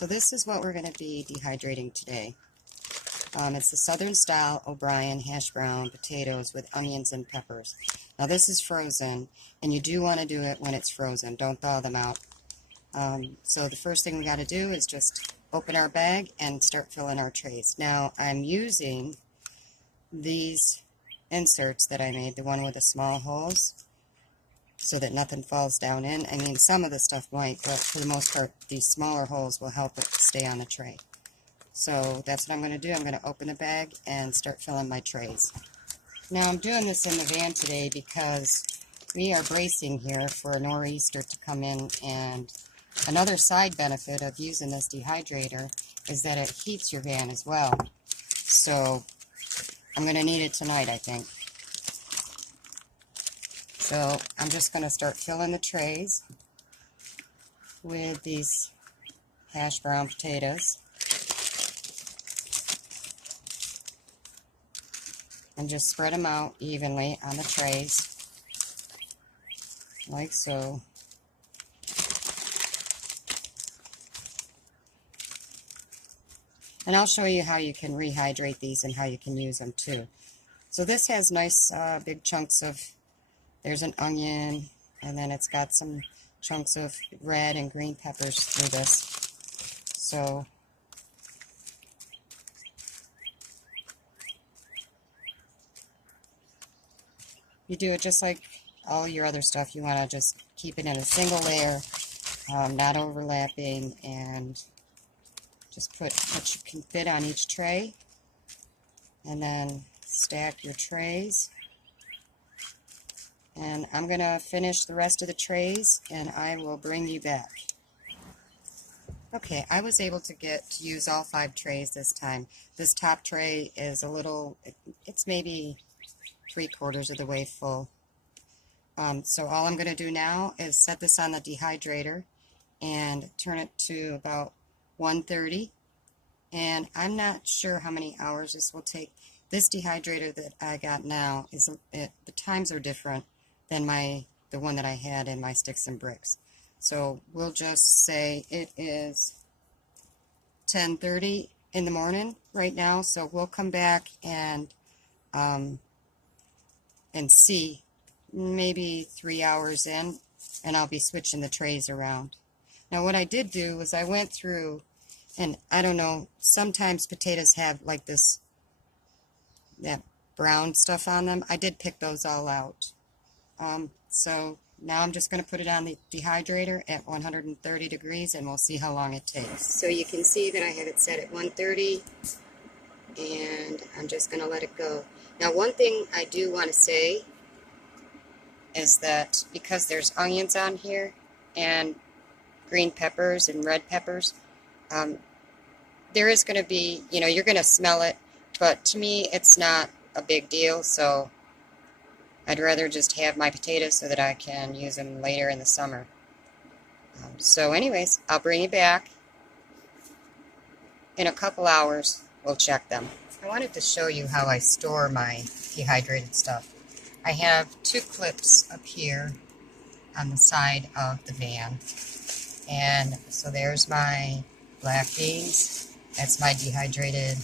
So this is what we're going to be dehydrating today. It's the Southern style O'Brien hash brown potatoes with onions and peppers. Now this is frozen, and you do want to do it when it's frozen. Don't thaw them out. So the first thing we got to do is just open our bag and start filling our trays. Now I'm using these inserts that I made, the one with the small holes, so that nothing falls down in. I mean, some of the stuff might, but for the most part, these smaller holes will help it stay on the tray. So that's what I'm going to do. I'm going to open the bag and start filling my trays. Now I'm doing this in the van today because we are bracing here for a nor'easter to come in, and another side benefit of using this dehydrator is that it heats your van as well. So I'm going to need it tonight, I think. So I'm just going to start filling the trays with these hash brown potatoes. And just spread them out evenly on the trays, like so. And I'll show you how you can rehydrate these and how you can use them too. So this has nice big chunks of, there's an onion, and then it's got some chunks of red and green peppers through this. So you do it just like all your other stuff. You want to just keep it in a single layer, not overlapping, and just put what you can fit on each tray, and then stack your trays. And I'm going to finish the rest of the trays, and I will bring you back. Okay, I was able to use all 5 trays this time. This top tray is a little, it's maybe 3/4 of the way full. So all I'm going to do now is set this on the dehydrator and turn it to about 130. And I'm not sure how many hours this will take. This dehydrator that I got now, the times are different than the one that I had in my sticks and bricks. So we'll just say it is 10:30 in the morning right now. So we'll come back and see maybe 3 hours in, and I'll be switching the trays around. Now what I did do was I went through, and I don't know, sometimes potatoes have like that brown stuff on them. I did pick those all out. So now I'm just going to put it on the dehydrator at 130 degrees, and we'll see how long it takes. So you can see that I have it set at 130, and I'm just going to let it go. Now one thing I do want to say is that because there's onions on here and green peppers and red peppers, there is going to be, you're going to smell it, but to me it's not a big deal, so I'd rather just have my potatoes so that I can use them later in the summer. So anyways, I'll bring you back in a couple hours. We'll check them. I wanted to show you how I store my dehydrated stuff. I have 2 clips up here on the side of the van. And so there's my black beans. That's my dehydrated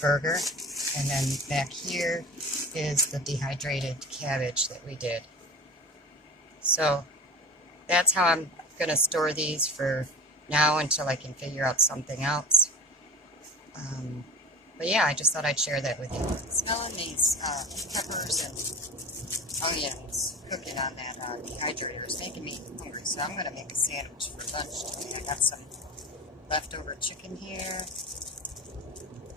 burger. And then back here is the dehydrated cabbage that we did. So that's how I'm going to store these for now until I can figure out something else. But yeah, I just thought I'd share that with you. Smelling these peppers and onions cooking on that dehydrator is making me hungry, so I'm going to make a sandwich for lunch today. I got some leftover chicken here,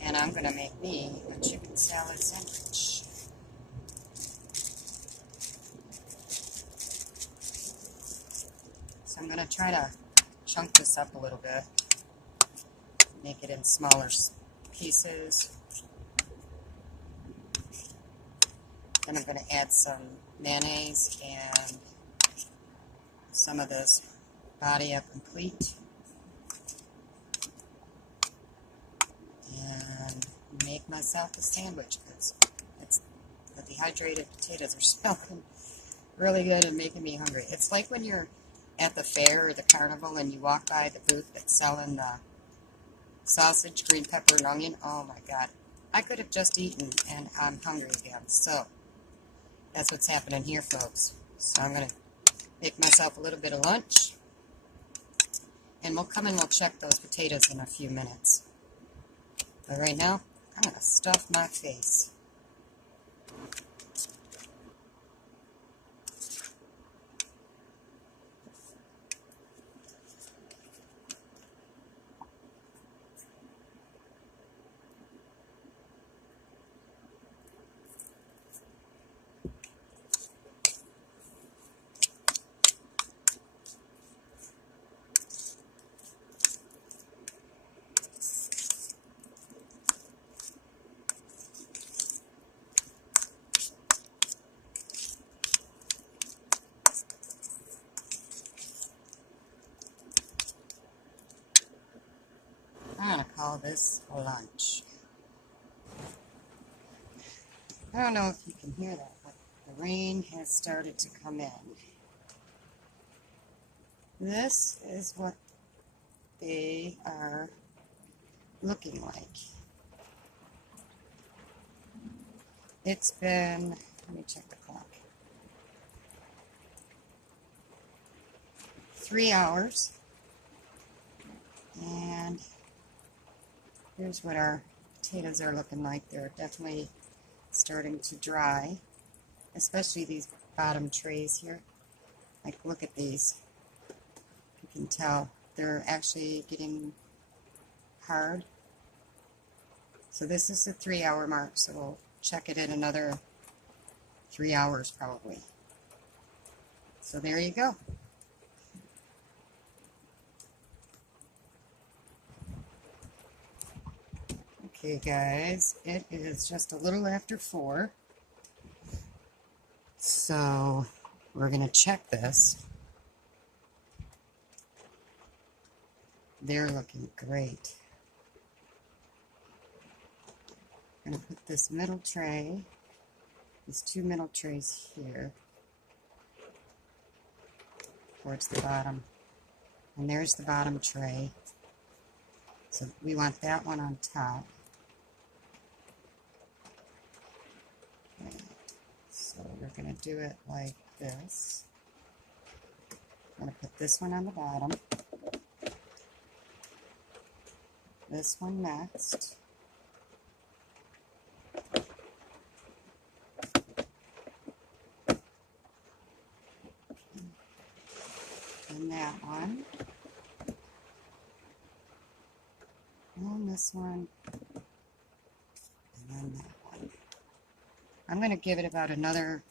and I'm going to make me a chicken salad sandwich. So I'm going to try to chunk this up a little bit, make it in smaller pieces. Then I'm going to add some mayonnaise and some of this Body Up Complete, and make myself a sandwich because the dehydrated potatoes are smelling really good and making me hungry. It's like when you're at the fair or the carnival and you walk by the booth that's selling the sausage, green pepper, and onion. Oh my God. I could have just eaten and I'm hungry again. So that's what's happening here, folks. So I'm going to make myself a little bit of lunch. And we'll come and we'll check those potatoes in a few minutes. But right now, I'm going to stuff my face. I'm going to call this lunch. I don't know if you can hear that, but the rain has started to come in. This is what they are looking like. It's been, let me check the clock, 3 hours. And here's what our potatoes are looking like. They're definitely starting to dry, especially these bottom trays here. Like, look at these. You can tell they're actually getting hard. So this is the 3 hour mark, so we'll check it in another 3 hours probably. So there you go. Okay guys, it is just a little after 4. So we're going to check this. They're looking great. I'm going to put this middle tray, these 2 middle trays here, towards the bottom. And there's the bottom tray. So we want that one on top. Okay. So we're going to do it like this. I'm going to put this one on the bottom. This one next. And that one. And this one. And then that one. I'm going to give it about another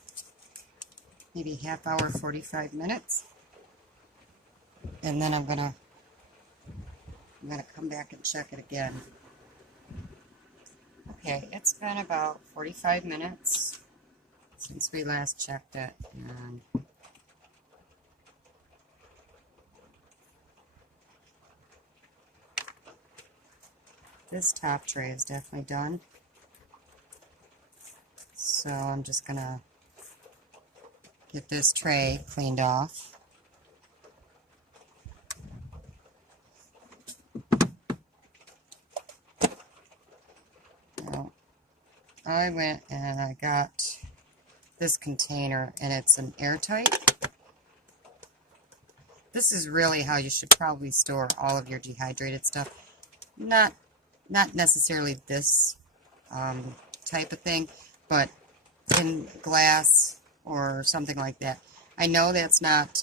maybe half hour, 45 minutes. And then I'm going to come back and check it again. Okay, it's been about 45 minutes since we last checked it. And this top tray is definitely done. So I'm just going to get this tray cleaned off. Now, I went and I got this container, and it's an airtight. This is really how you should probably store all of your dehydrated stuff. Not necessarily this type of thing, but in glass or something like that. I know that's not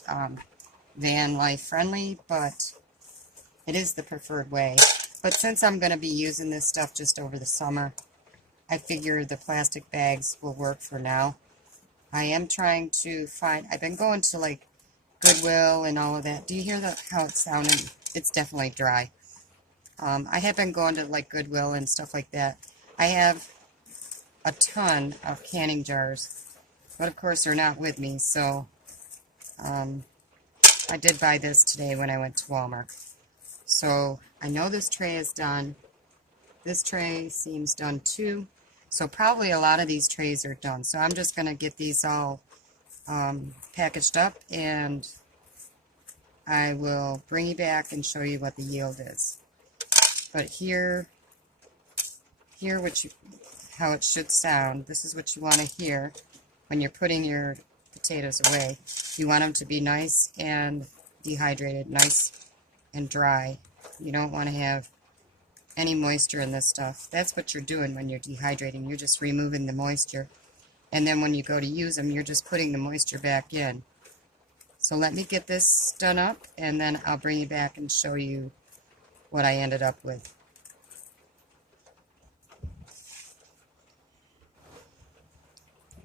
Vanlife friendly, but it is the preferred way. But since I'm going to be using this stuff just over the summer, I figure the plastic bags will work for now. I am trying to find, I've been going to like Goodwill and all of that. Do you hear how it sounded? It's definitely dry. I have been going to like Goodwill and stuff like that. I have a ton of canning jars, but of course they're not with me, so I did buy this today when I went to Walmart. So I know this tray is done. This tray seems done too. So probably a lot of these trays are done. So I'm just going to get these all packaged up and I will bring you back and show you what the yield is. But here how it should sound. This is what you want to hear when you're putting your potatoes away. You want them to be nice and dehydrated, nice and dry. You don't want to have any moisture in this stuff. That's what you're doing when you're dehydrating. You're just removing the moisture. And then when you go to use them, you're just putting the moisture back in. So let me get this done up, and then I'll bring you back and show you what I ended up with.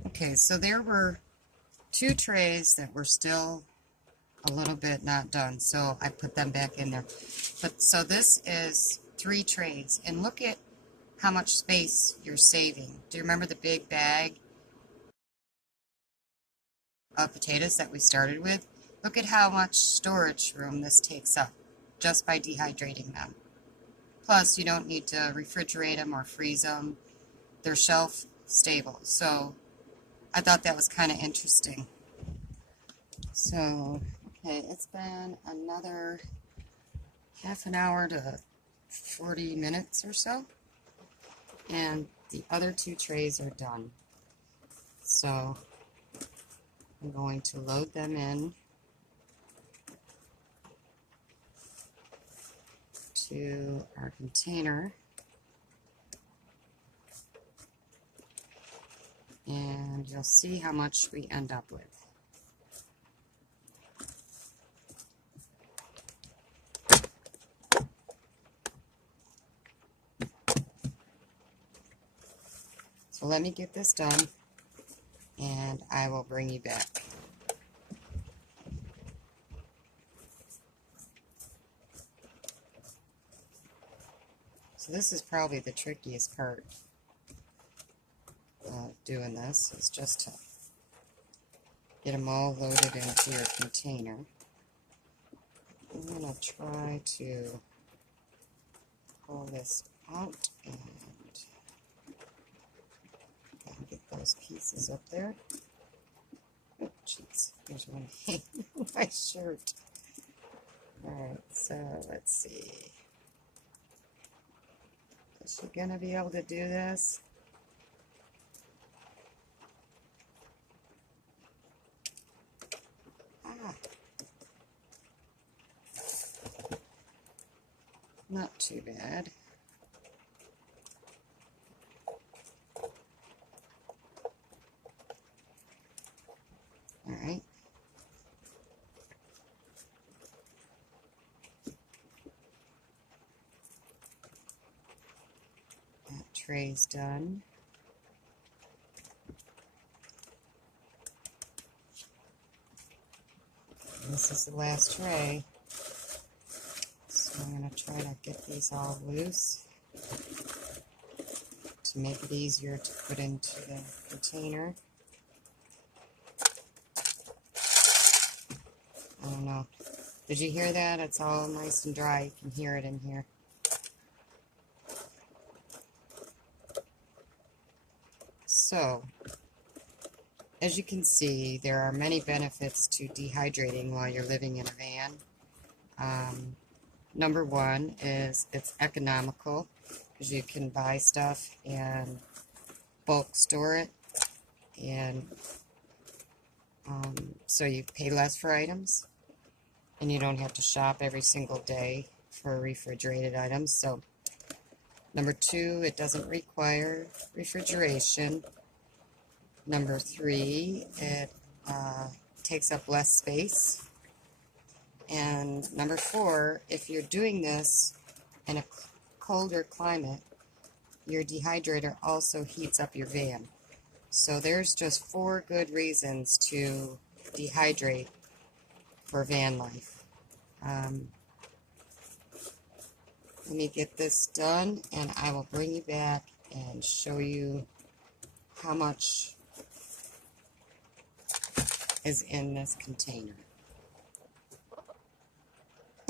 Okay, so there were 2 trays that were still a little bit not done, so I put them back in there. But so this is 3 trays, and look at how much space you're saving. Do you remember the big bag of potatoes that we started with? Look at how much storage room this takes up just by dehydrating them. Plus, you don't need to refrigerate them or freeze them. They're shelf stable. So I thought that was kind of interesting. So, okay, it's been another half an hour to 40 minutes or so, and the other 2 trays are done. So I'm going to load them in to our container, and you'll see how much we end up with. So let me get this done, and I will bring you back. So this is probably the trickiest part of doing this, is just to get them all loaded into your container. I'm going to try to pull this out and get those pieces up there. Oh, jeez, there's one hanging on my shirt. Alright, so let's see. Is she going to be able to do this? Ah. Not too bad. Alright. That tray's done. This is the last tray. So I'm going to try to get these all loose to make it easier to put into the container. I don't know. Did you hear that? It's all nice and dry. You can hear it in here. So, as you can see, there are many benefits to dehydrating while you're living in a van. Number 1 is it's economical, because you can buy stuff and bulk store it, and so you pay less for items, and you don't have to shop every single day for refrigerated items. So number 2, it doesn't require refrigeration. Number 3, it takes up less space. And number 4, if you're doing this in a colder climate, your dehydrator also heats up your van. So there's just 4 good reasons to dehydrate for van life. Let me get this done, and I will bring you back and show you how much is in this container.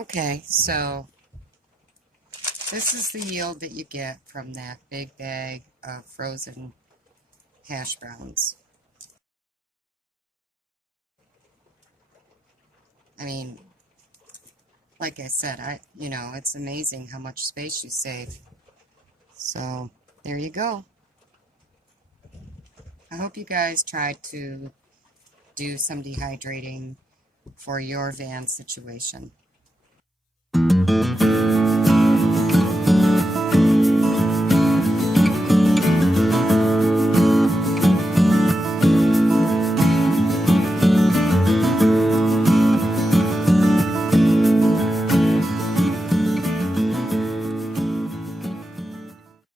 Okay, so this is the yield that you get from that big bag of frozen hash browns. I mean, like I said, it's amazing how much space you save. So there you go. I hope you guys try to do some dehydrating for your van situation.